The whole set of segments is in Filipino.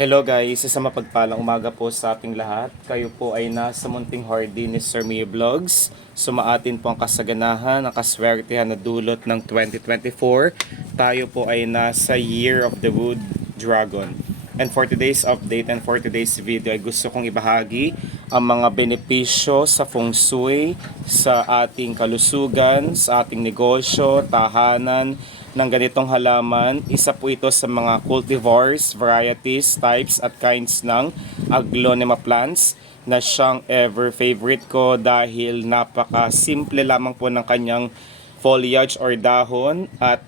Hello guys, isa mapagpalang umaga po sa ating lahat. Kayo po ay nasa munting hardy ni Sir Mio Vlogs. Sumaatin po ang kasaganahan, ang kaswertehan na dulot ng 2024. Tayo po ay nasa Year of the Wood Dragon. And for today's update and for today's video ay gusto kong ibahagi ang mga benepisyo sa feng shui, sa ating kalusugan, sa ating negosyo, tahanan, ng ganitong halaman. Isa po ito sa mga cultivars, varieties, types at kinds ng Aglonema plants na siyang ever favorite ko dahil napaka-simple lamang po ng kanyang foliage or dahon at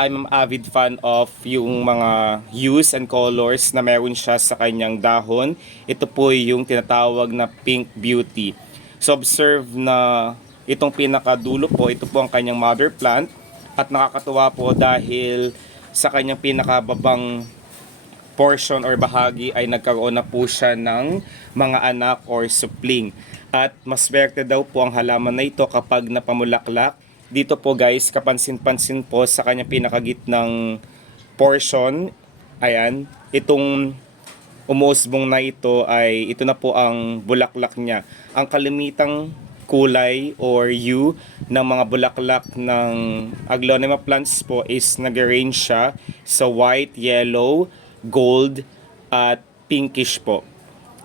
I'm an avid fan of yung mga hues and colors na meron siya sa kanyang dahon. Ito po yung tinatawag na pink beauty. So observe na itong pinakadulo po, ito po ang kanyang mother plant. At nakakatuwa po dahil sa kanyang pinakababang portion or bahagi ay nagkaroon na po siya ng mga anak or supling. At maswerte daw po ang halaman na ito kapag napamulaklak. Dito po guys, kapansin-pansin po sa kanyang pinakagitnang portion. Ayan, itong umusbong na ito ay ito na po ang bulaklak niya. Ang kalimitang kulay or hue ng mga bulaklak ng Aglonema plants po is nag-range siya sa white, yellow, gold at pinkish po.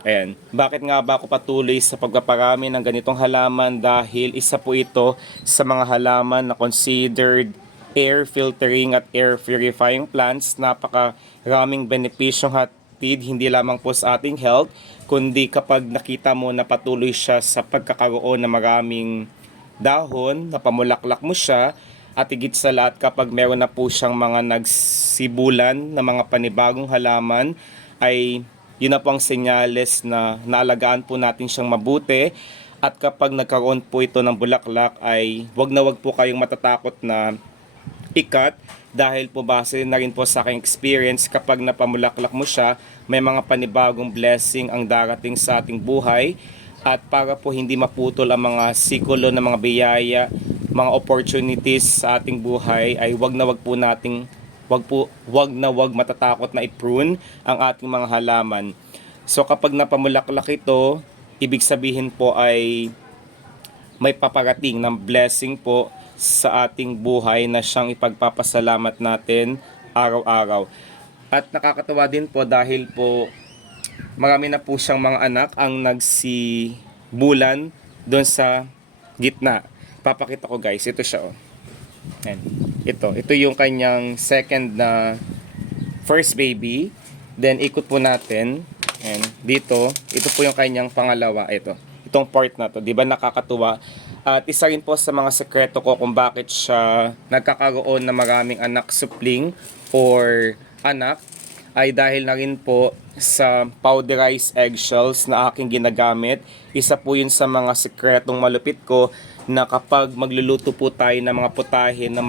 Ayan. Bakit nga ba ako patuloy sa pagpaparami ng ganitong halaman? Dahil isa po ito sa mga halaman na considered air filtering at air purifying plants. Napakaraming benepisyong hindi lamang po sa ating health, kundi kapag nakita mo na patuloy siya sa pagkakaroon ng maraming dahon, na pamulaklak mo siya, at higit sa lahat kapag meron na po siyang mga nagsibulan na mga panibagong halaman, ay yun na po ang senyales na naalagaan po natin siyang mabuti. At kapag nagkaroon po ito ng bulaklak ay wag na wag po kayong matatakot na ikat dahil po base na rin po sa aking experience, kapag napamulaklak mo siya, may mga panibagong blessing ang darating sa ating buhay. At para po hindi maputol ang mga sikulo ng mga biyaya, mga opportunities sa ating buhay, ay wag na wag po nating wag na wag matatakot na i-prune ang ating mga halaman. So kapag napamulaklak ito, ibig sabihin po ay may paparating ng blessing po sa ating buhay na siyang ipagpapasalamat natin araw-araw. At nakakatawa din po dahil po marami na po siyang mga anak ang nagsibulan doon sa gitna. Papakita ko guys, ito siya oh. Ayan. Ito yung kanyang second na first baby. Then ikot po natin. And dito, ito po yung kanyang pangalawa. Itong part na to, 'di ba nakakatuwa? At isa rin po sa mga sekreto ko kung bakit siya nagkakaroon ng maraming anak supling or anak ay dahil na rin po sa powderized eggshells na aking ginagamit. Isa po yun sa mga sekretong malupit ko na kapag magluluto po tayo ng mga putahe na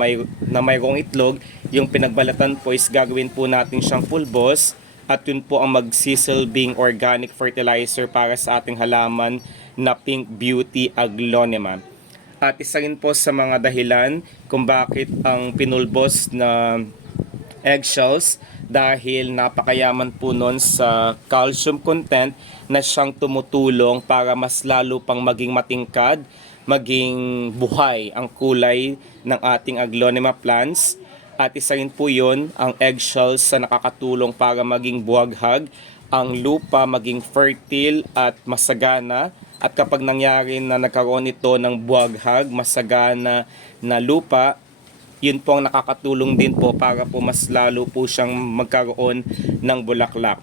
mayroong itlog, yung pinagbalatan po is gagawin po natin siyang pulbos at yun po ang magsisilbing organic fertilizer para sa ating halaman na Pink Beauty Aglonema. At isa rin po sa mga dahilan kung bakit ang pinulbos na eggshells dahil napakayaman po nun sa calcium content na siyang tumutulong para mas lalo pang maging matingkad, maging buhay ang kulay ng ating Aglonema plants. At isa rin po yun, ang eggshells sa nakakatulong para maging buhaghag, ang lupa maging fertile at masagana. At kapag nangyari na nagkaroon ito ng buhaghag, masagana na lupa, yun po ang nakakatulong din po para po mas lalo po siyang magkaroon ng bulaklak.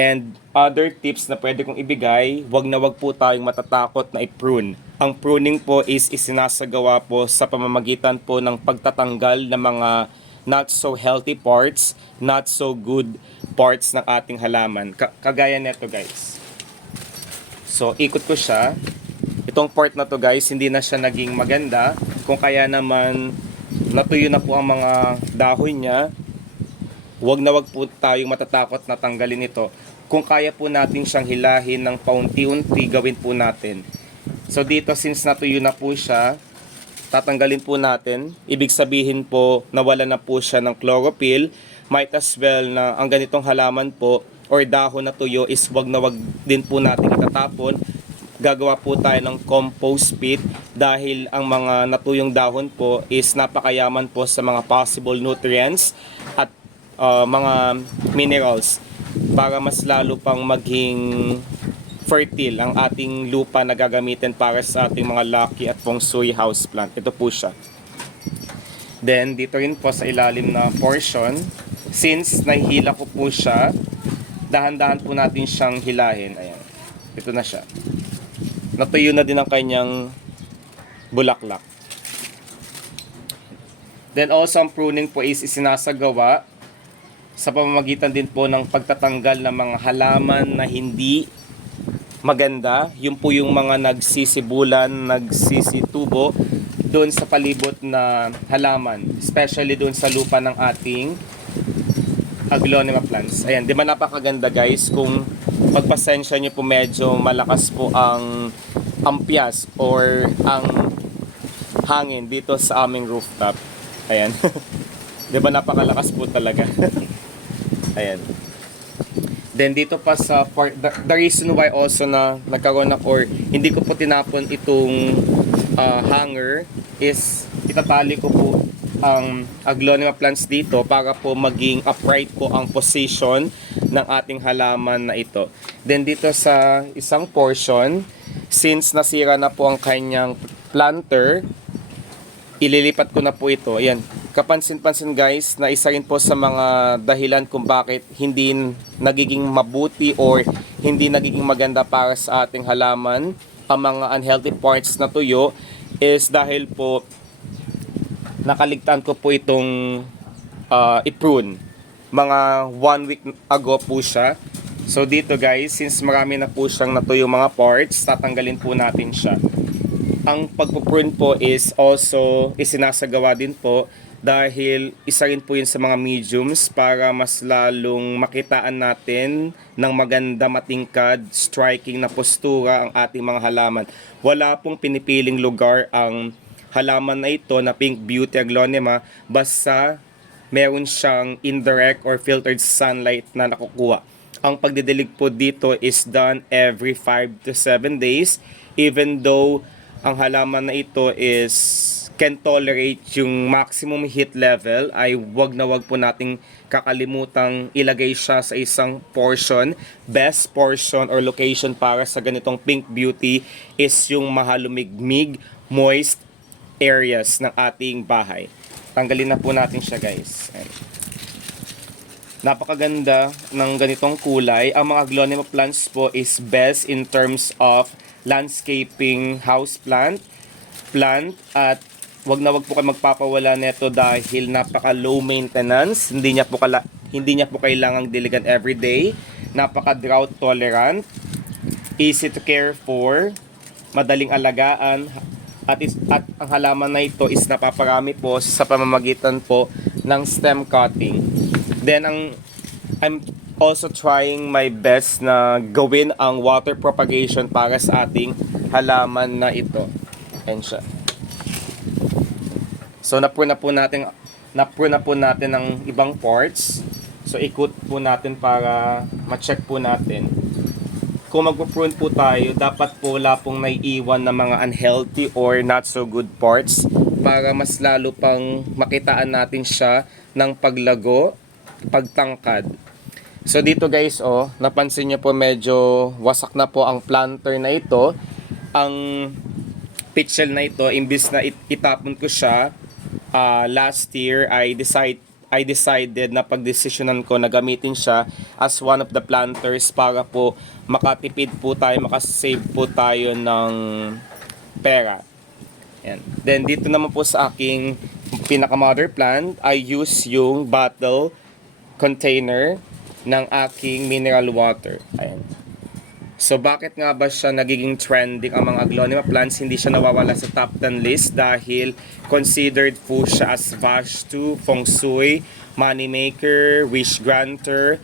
And other tips na pwede kong ibigay, wag na wag po tayong matatakot na i-prune. Ang pruning po is isinasagawa po sa pamamagitan po ng pagtatanggal ng mga not so healthy parts, not so good parts ng ating halaman. Kagaya nito guys. So ikot ko siya. Itong part na to guys, hindi na siya naging maganda. Kung kaya naman natuyo na po ang mga dahon niya, wag na wag po tayong matatakot na tanggalin ito. Kung kaya po natin siyang hilahin ng paunti-unti, gawin po natin. So dito, since natuyo na po siya, tatanggalin po natin. Ibig sabihin po, nawala na po siya ng chlorophyll. might as well na ang ganitong halaman po or dahon na tuyo is wag na wag din po natin itatapon. Gagawa po tayo ng compost pit dahil ang mga natuyong dahon po is napakayaman po sa mga possible nutrients at mga minerals para mas lalo pang maging fertile ang ating lupa na gagamitin para sa ating mga lucky at feng shui house plant. Ito po siya. Then dito rin po sa ilalim na portion, since nahihila ko po siya, dahan-dahan po natin siyang hilahin. Ayan. Ito na siya. Natuyo na din ang kanyang bulaklak. Then also ang pruning po is isinasagawa sa pamamagitan din po ng pagtatanggal ng mga halaman na hindi maganda. Yun po yung mga nagsisibulan, nagsisitubo doon sa palibot na halaman, especially doon sa lupa ng ating Aglaonema plants. Ayan, di ba napakaganda guys? Kung pagpasensya nyo po medyo malakas po ang ampias or ang hangin dito sa aming rooftop. Ayan. Di ba napakalakas po talaga? Ayan. Then dito pa sa part, the reason why also na nagkaroon ako or hindi ko po tinapon itong hanger is itatali ko po ang Aglaonema plants dito para po maging upright po ang position ng ating halaman na ito. Then dito sa isang portion, since nasira na po ang kanyang planter, ililipat ko na po ito. Ayan, kapansin-pansin guys na isa rin po sa mga dahilan kung bakit hindi nagiging mabuti or hindi nagiging maganda para sa ating halaman ang mga unhealthy parts na tuyo is dahil po nakaligtaan ko po itong i-prune. Mga 1 week ago po siya. So dito guys, since marami na po siyang natuyo mga parts, tatanggalin po natin siya. Ang pagpuprune po is also isinasagawa din po dahil isa rin po yun sa mga mediums para mas lalong makitaan natin ng maganda, matingkad, striking na postura ang ating mga halaman. Wala pong pinipiling lugar ang halaman na ito na Pink Beauty Aglaonema basta meron siyang indirect or filtered sunlight na nakukuha. Ang pagdidilig po dito is done every 5 to 7 days even though ang halaman na ito is can tolerate yung maximum heat level ay wag na wag po nating kakalimutang ilagay siya sa isang portion. Best portion or location para sa ganitong Pink Beauty is yung mahalumigmig, moist areas ng ating bahay. Tanggalin na po natin siya guys. Ayan. Napakaganda ng ganitong kulay. Ang mga Aglaonema plants po is best in terms of landscaping house plant at wag na wag po kayo magpapawala nito dahil napaka low maintenance. Hindi niya po kailangang diligan everyday. Napaka drought tolerant, easy to care for, madaling alagaan. At ang halaman na ito is napaparami po sa pamamagitan po ng stem cutting. Then I'm also trying my best na gawin ang water propagation para sa ating halaman na ito. Ayan siya. So na-prune na po natin ang ibang parts. So ikot po natin para ma-check po natin. Kung magpo-prune po tayo, dapat po wala pong naiiwan na mga unhealthy or not so good parts para mas lalo pang makitaan natin siya ng paglago, pagtangkad. So dito guys, napansin niyo po medyo wasak na po ang planter na ito. Ang pitchel na ito, imbis na itapon ko siya, last year I decided na pagdesisyonan ko na gamitin siya as one of the planters para po makatipid po tayo, makasave po tayo ng pera. Yan. Then dito naman po sa aking pinaka-mother plant, I use yung bottle container ng aking mineral water. Ayan. So bakit nga ba siya nagiging trending ang mga Aglaonema plants? Hindi siya nawawala sa top 10 list dahil considered po siya as Vastu, Feng Shui, money maker, wish granter,